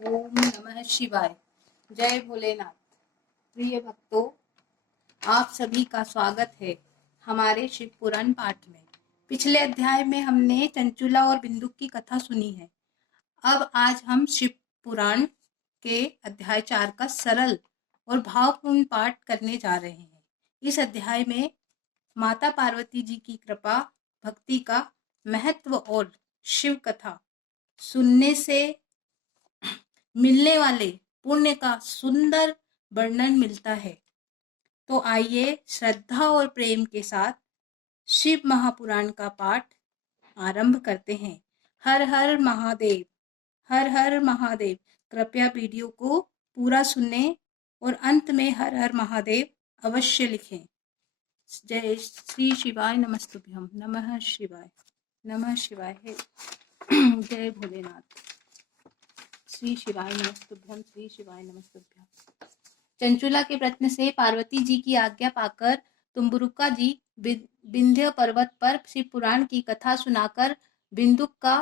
ओम नमः शिवाय। जय भोलेनाथ। प्रिय भक्तों, आप सभी का स्वागत है हमारे शिव पुराण पाठ में। पिछले अध्याय में हमने चंचुला और बिंदुक की कथा सुनी है। अब आज हम शिव पुराण के अध्याय 4 का सरल और भावपूर्ण पाठ करने जा रहे हैं। इस अध्याय में माता पार्वती जी की कृपा, भक्ति का महत्व और शिव कथा सुनने से मिलने वाले पुण्य का सुंदर वर्णन मिलता है। तो आइए श्रद्धा और प्रेम के साथ शिव महापुराण का पाठ आरंभ करते हैं। हर हर महादेव, हर हर महादेव। कृपया वीडियो को पूरा सुनें और अंत में हर हर महादेव अवश्य लिखें। जय श्री शिवाय नमस्तुभ्यम। नमः शिवाय, नमः शिवाय। जय भोलेनाथ। श्री शिवाय नमस्तुभ्यम, श्री शिवाय नमस्तुभ्यम। चंचुला के प्रश्न से पार्वती जी की आज्ञा पाकर तुम्बुरुका जी विंध्य पर्वत पर शिव पुराण की कथा सुनाकर बिंदुक का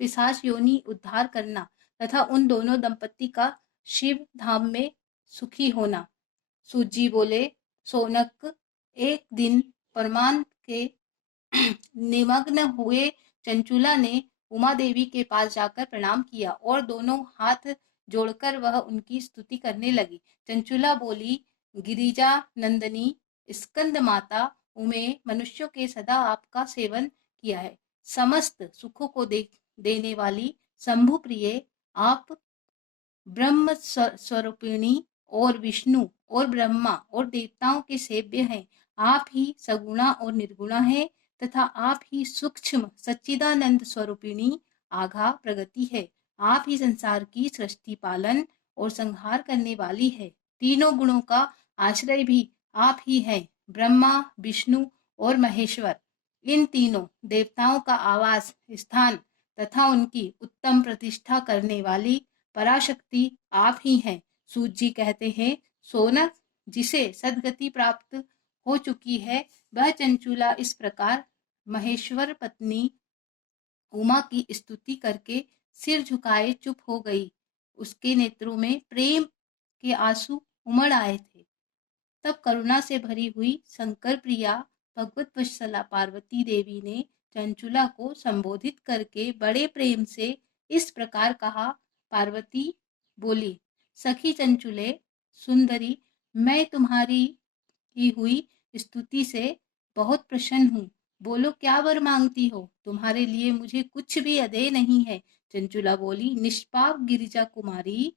पिशाच योनि उद्धार करना तथा उन दोनों दंपति का शिव धाम में सुखी होना। सूजी बोले, सोनक, एक दिन परमान के निमग्न हुए चंचुला ने उमा देवी के पास जाकर प्रणाम किया और दोनों हाथ जोड़कर वह उनकी स्तुति करने लगी। चंचुला बोली, गिरिजा नंदनी स्कंद माता उमे, मनुष्यों के सदा आपका सेवन किया है। समस्त सुखों को देने वाली शंभु प्रिय आप ब्रह्म स्वरूपिणी और विष्णु और ब्रह्मा और देवताओं के सेव्य हैं। आप ही सगुणा और निर्गुणा है तथा आप ही सूक्ष्म सच्चिदानंद स्वरूपिणी आघा प्रगति है। आप ही संसार की सृष्टि पालन और संहार करने वाली है। तीनों गुणों का आश्रय भी आप ही हैं, ब्रह्मा, विष्णु और महेश्वर। इन तीनों देवताओं का आवास स्थान तथा उनकी उत्तम प्रतिष्ठा करने वाली पराशक्ति आप ही हैं। सूत जी कहते हैं, सोनक, जिसे सदगति प्राप्त हो चुकी है, वह चंचुला इस प्रकार महेश्वर पत्नी उमा की स्तुति करके सिर झुकाए चुप हो गई। उसके नेत्रों में प्रेम के आंसू उमड़ आए थे। तब करुणा से भरी हुई शंकर प्रिया भगवत वत्सला पार्वती देवी ने चंचुला को संबोधित करके बड़े प्रेम से इस प्रकार कहा। पार्वती बोली, सखी चंचुले सुंदरी, मैं तुम्हारी की हुई स्तुति से बहुत प्रसन्न हूँ। बोलो, क्या वर मांगती हो? तुम्हारे लिए मुझे कुछ भी अदेय नहीं है। चंचुला बोली, निष्पाप गिरिजा कुमारी,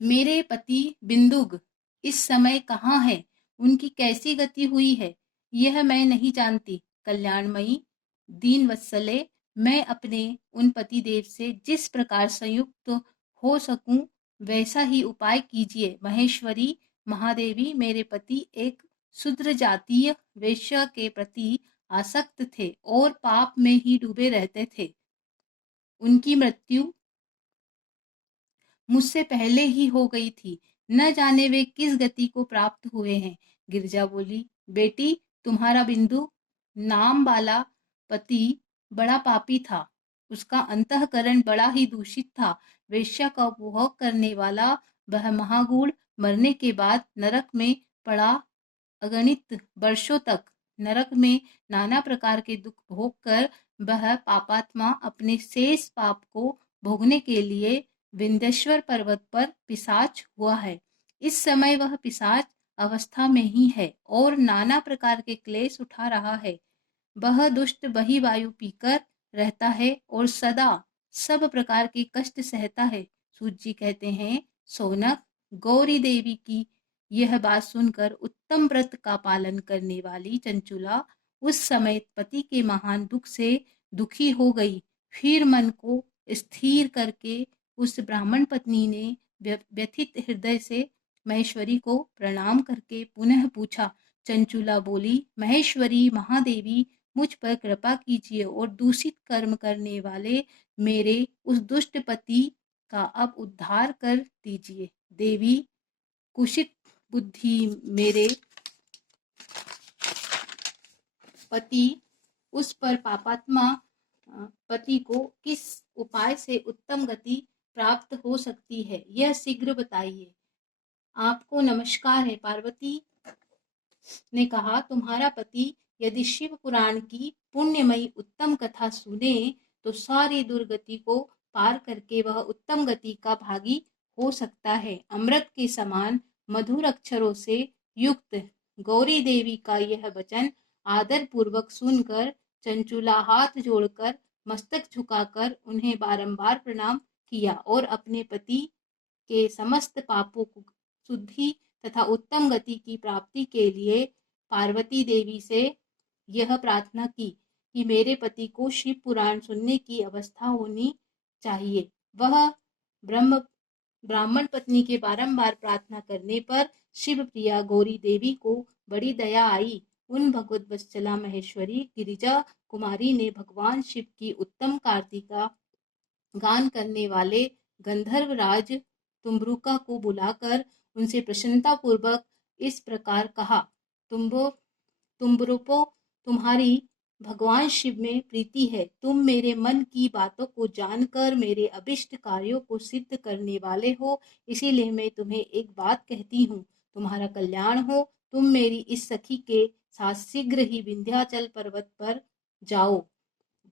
मेरे पति बिंदुग इस समय कहाँ है? उनकी कैसी गति हुई है यह मैं नहीं जानती। कल्याणमयी दीन वत्सले, मैं अपने उन पति देव से जिस प्रकार संयुक्त हो सकूं वैसा ही उपाय कीजिए। महेश्वरी महादेवी, मेरे पति एक शूद्र जातीय वैश्य के प्रति आसक्त थे और पाप में ही डूबे रहते थे। उनकी मृत्यु मुझसे पहले ही हो गई थी। न जाने वे किस गति को प्राप्त हुए हैं। गिरजा बोली, बेटी, तुम्हारा बिंदु नाम वाला पति बड़ा पापी था। उसका अंतःकरण बड़ा ही दूषित था। वेश्या का उपभोग करने वाला वह महागुण मरने के बाद नरक में पड़ा अगणित वर्षों तक नरक में नाना प्रकार के दुख भोग कर वह पापात्मा अपने शेष पाप को भोगने के लिए विंध्येश्वर पर्वत पर पिशाच हुआ है। इस समय वह पिशाच अवस्था में ही है और नाना प्रकार के क्लेश उठा रहा है। वह दुष्ट बही वायु पीकर रहता है और सदा सब प्रकार के कष्ट सहता है। सूत जी कहते हैं, सोनक, गौरी देवी की यह बात सुनकर उत्तम व्रत का पालन करने वाली चंचुला उस समय पति के महान दुख से दुखी हो गई। फिर मन को स्थिर करके उस ब्राह्मण पत्नी ने व्यथित हृदय से महेश्वरी को प्रणाम करके पुनः पूछा। चंचुला बोली, महेश्वरी महादेवी, मुझ पर कृपा कीजिए और दूषित कर्म करने वाले मेरे उस दुष्ट पति का अब उद्धार कर दीजिए। देवी, कुशित बुद्धि मेरे पति उस पर पापात्मा पति को किस उपाय से उत्तम गति प्राप्त हो सकती है, यह शीघ्र बताइए। आपको नमस्कार है। पार्वती ने कहा, तुम्हारा पति यदि शिव पुराण की पुण्यमयी उत्तम कथा सुने तो सारी दुर्गति को पार करके वह उत्तम गति का भागी हो सकता है। अमृत के समान मधुर अक्षरों से युक्त गौरी देवी का यह वचन आदर पूर्वक सुनकर चंचुला हाथ जोड़कर मस्तक झुकाकर उन्हें बारंबार प्रणाम किया और अपने पति के समस्त पापों को शुद्धि तथा उत्तम गति की प्राप्ति के लिए पार्वती देवी से यह प्रार्थना की कि मेरे पति को शिव पुराण सुनने की अवस्था होनी चाहिए। वह ब्राह्मण पत्नी के बारंबार प्रार्थना करने पर शिव प्रिया गौरी देवी को बड़ी दया आई। उन भगवत वत्सला महेश्वरी गिरिजा कुमारी ने भगवान शिव की उत्तम कार्तिका गान करने वाले गंधर्व राज तुम्बरुका को बुलाकर उनसे प्रसन्नता पूर्वक इस प्रकार कहा, तुम्बरुपो, तुम्हारी भगवान शिव में प्रीति है। तुम मेरे मन की बातों को जानकर मेरे अभिष्ट कार्यों को सिद्ध करने वाले हो, इसीलिए मैं तुम्हें एक बात कहती हूँ, तुम्हारा कल्याण हो। तुम मेरी इस सखी के साथ शीघ्र ही विंध्याचल पर्वत पर जाओ।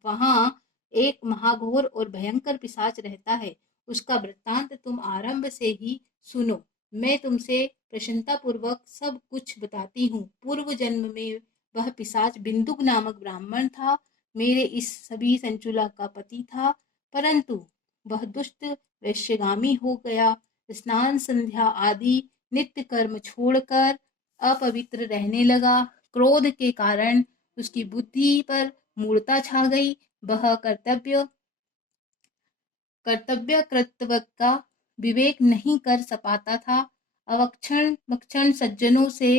वहां एक महाघोर और भयंकर पिशाच रहता है। उसका वृत्तांत तुम आरंभ से ही सुनो। मैं तुमसे प्रसन्नता पूर्वक सब कुछ बताती हूँ। पूर्व जन्म में वह पिशाच बिंदुक नामक ब्राह्मण था। मेरे इस सभी संचुला का पति था, परंतु वह दुष्ट वैश्यगामी हो गया। स्नान संध्या आदि नित्य कर्म छोड़कर अपवित्र रहने लगा। क्रोध के कारण उसकी बुद्धि पर मूढ़ता छा गई। वह कर्तव्य कर्तव्य का विवेक नहीं कर पाता था। अवक्षण सज्जनों से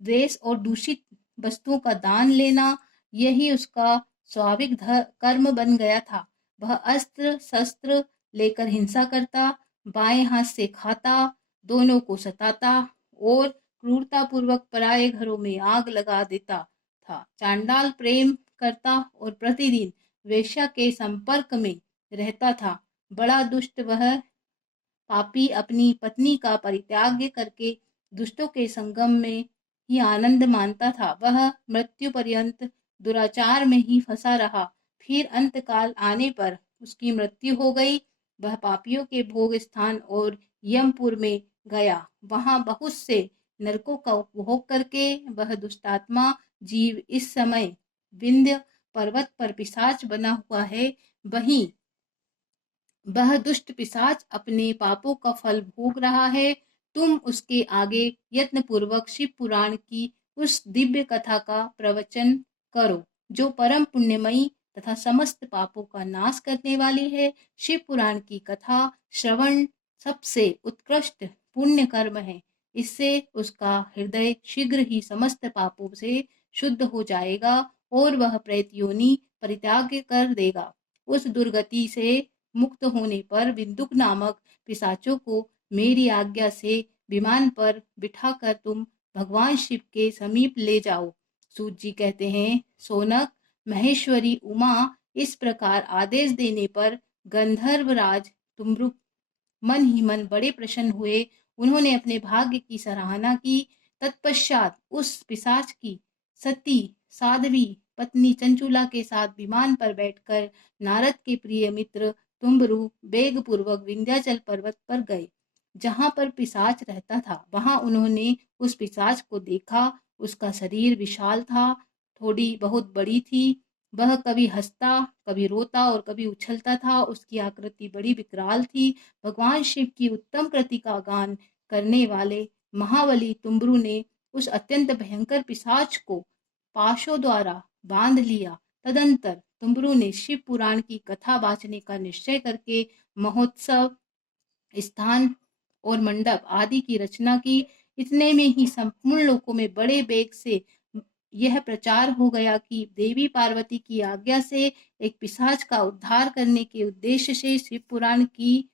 द्वेष और दूषित वस्तुओं का दान लेना, यही उसका स्वाभाविक कर्म बन गया था। वह अस्त्र शस्त्र लेकर हिंसा करता, बाएं हाथ से खाता, दोनों को सताता और क्रूरता पूर्वक पराये घरों में आग लगा देता था। चांडाल प्रेम करता और प्रतिदिन वेश्या के संपर्क में रहता था। बड़ा दुष्ट वह पापी अपनी पत्नी का परित्याग करके दुष्टों के संगम में ही आनंद मानता था। वह मृत्यु पर्यंत दुराचार में ही फंसा रहा। फिर अंतकाल आने पर उसकी मृत्यु हो गई। वह पापियों के भोग स्थान और यमपुर में गया। वहां बहुत से नरकों का उपभोग करके वह दुष्टात्मा जीव इस समय विंध्य पर्वत पर पिशाच बना हुआ है। वहीं वह दुष्ट पिशाच अपने पापों का फल भोग रहा है। तुम उसके आगे यत्न पूर्वक शिव पुराण की उस दिव्य कथा का प्रवचन करो, जो परम पुण्यमयी तथा समस्त पापों का नाश करने वाली है। शिव पुराण की कथा श्रवण सबसे उत्कृष्ट पुण्य कर्म है। इससे उसका हृदय शीघ्र ही समस्त पापों से शुद्ध हो जाएगा और वह प्रेत योनि परित्याग कर देगा। उस दुर्गति से मुक्त होने पर बिंदुक नामक पिशाचों को मेरी आज्ञा से विमान पर बिठाकर तुम भगवान शिव के समीप ले जाओ। सूत जी कहते हैं, सोनक, महेश्वरी उमा इस प्रकार आदेश देने पर गंधर्वराज तुमरुक मन ही मन बड़े प्रसन्न हुए। उन्होंने अपने भाग्य की सराहना की। तत्पश्चात उस पिशाच की सती साध्वी पत्नी चंचुला के साथ विमान पर बैठकर नारद के प्रिय मित्र तुम्बरु वेग पूर्वक विंध्याचल पर्वत पर गए, जहां पर पिशाच रहता था। वहां उन्होंने उस पिशाच को देखा। उसका शरीर विशाल था, थोड़ी बहुत बड़ी थी। वह कभी हंसता, कभी रोता और कभी उछलता था। उसकी आकृति बड़ी विकराल थी। भगवान शिव की उत्तम कृति का गान करने वाले महाबली तुम्बरु ने उस अत्यंत भयंकर पिशाच को पाशों द्वारा बांध लिया। तदंतर तुम्बरु ने शिव पुराण की कथा बांचने का निश्चय करके महोत्सव स्थान और मंडप आदि की रचना की। इतने में ही संपूर्ण लोकों में बड़े वेग से यह प्रचार हो गया कि देवी पार्वती की आज्ञा से एक पिशाच का उद्धार करने के उद्देश्य से शिव पुराण की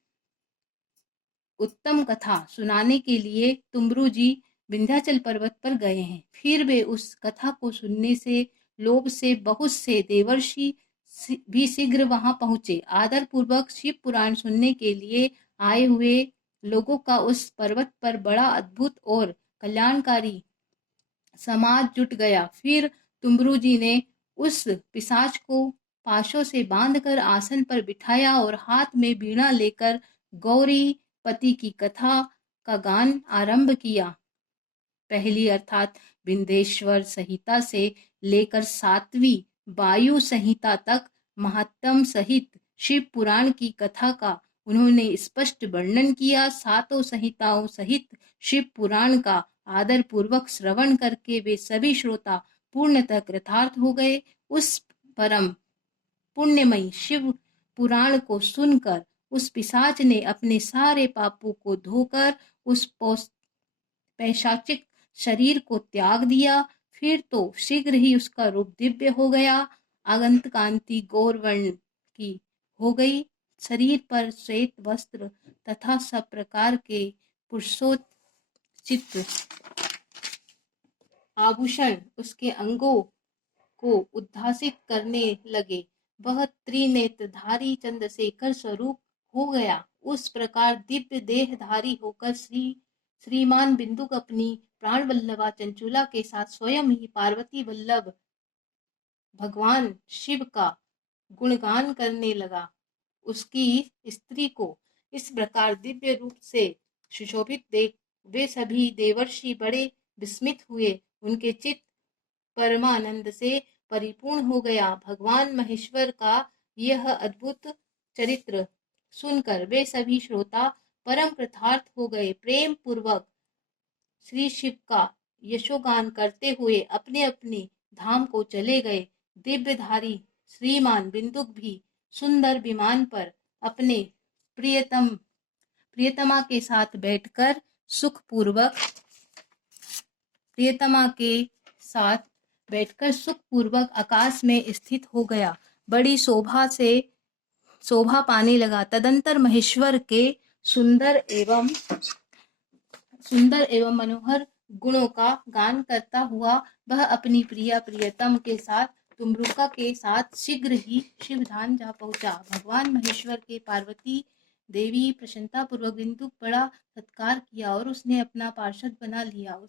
उत्तम कथा सुनाने के लिए तुम्बरु जी विंध्याचल पर्वत पर गए हैं। फिर वे उस कथा को सुनने से लोभ से बहुत से देवर्षि भी शीघ्र वहां पहुंचे। आदर पूर्वक शिव पुराण सुनने के लिए आए हुए लोगों का उस पर्वत पर बड़ा अद्भुत और कल्याणकारी समाज जुट गया। फिर तुमरू जी ने उस पिशाच को पाशों से बांधकर आसन पर बिठाया और हाथ में वीणा लेकर गौरी पति की कथा का गान आरंभ किया। पहली अर्थात विंध्येश्वर संहिता से लेकर 7वीं वायु संहिता तक महात्म सहित शिव पुराण की कथा का उन्होंने स्पष्ट वर्णन किया। 7 संहिताओं सहित शिव पुराण का आदर पूर्वक श्रवण करके वे सभी श्रोता पूर्णतः कृतार्थ हो गए। उस परम पुण्यमयी शिव पुराण को सुनकर उस पिशाच ने अपने सारे पापों को धोकर उस पैशाचिक शरीर को त्याग दिया। फिर तो शीघ्र ही उसका रूप दिव्य हो गया। अगंत कांति गौरवर्ण की हो गई। शरीर पर श्वेत वस्त्र तथा सब प्रकार के पुरुषोचित आभूषण उसके अंगों को उद्भासित करने लगे। वह त्रिनेत्रधारी चंद्रशेखर स्वरूप हो गया। उस प्रकार दिव्य देहधारी होकर श्रीमान बिंदुक अपनी प्राण वल्लभा चंचुला के साथ स्वयं ही पार्वती वल्लभ भगवान शिव का गुणगान करने लगा। उसकी स्त्री को इस प्रकार दिव्य रूप से सुशोभित देख वे सभी देवर्षि बड़े विस्मित हुए। उनके चित्त परमानंद से परिपूर्ण हो गया। भगवान महेश्वर का यह अद्भुत चरित्र सुनकर वे सभी श्रोता परम कृतार्थ हो गए। प्रेम पूर्वक श्री शिव का यशोगान करते हुए अपने अपने धाम को चले गए। दिव्यधारी श्रीमान बिंदुक भी सुंदर विमान पर अपने प्रियतमा के साथ बैठकर सुखपूर्वक आकाश में स्थित हो गया। बड़ी शोभा पाने लगा। तदंतर महेश्वर के सुंदर एवं मनोहर गुणों का गान करता हुआ वह अपनी प्रियतम के साथ तुमरुका के साथ शीघ्र ही शिवधाम जा पहुंचा। भगवान महेश्वर के पार्वती देवी प्रसन्नता पूर्वक बिंदु बड़ा सत्कार किया और उसने अपना पार्षद बना लिया।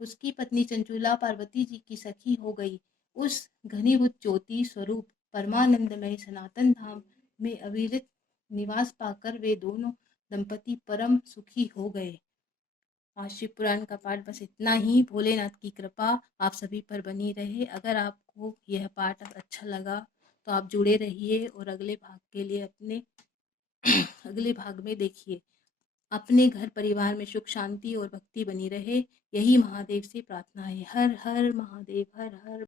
उसकी पत्नी चंचुला पार्वती जी की सखी हो गई। उस घनीभूत ज्योति स्वरूप परमानंदमय सनातन धाम में अविरत निवास पाकर वे दोनों दंपति परम सुखी हो गए। आज शिव पुराण का पाठ बस इतना ही। भोलेनाथ की कृपा आप सभी पर बनी रहे। अगर आपको यह पाठ अच्छा लगा तो आप जुड़े रहिए और अगले भाग के लिए अगले भाग में देखिए। अपने घर परिवार में सुख शांति और भक्ति बनी रहे, यही महादेव से प्रार्थना है। हर हर महादेव, हर हर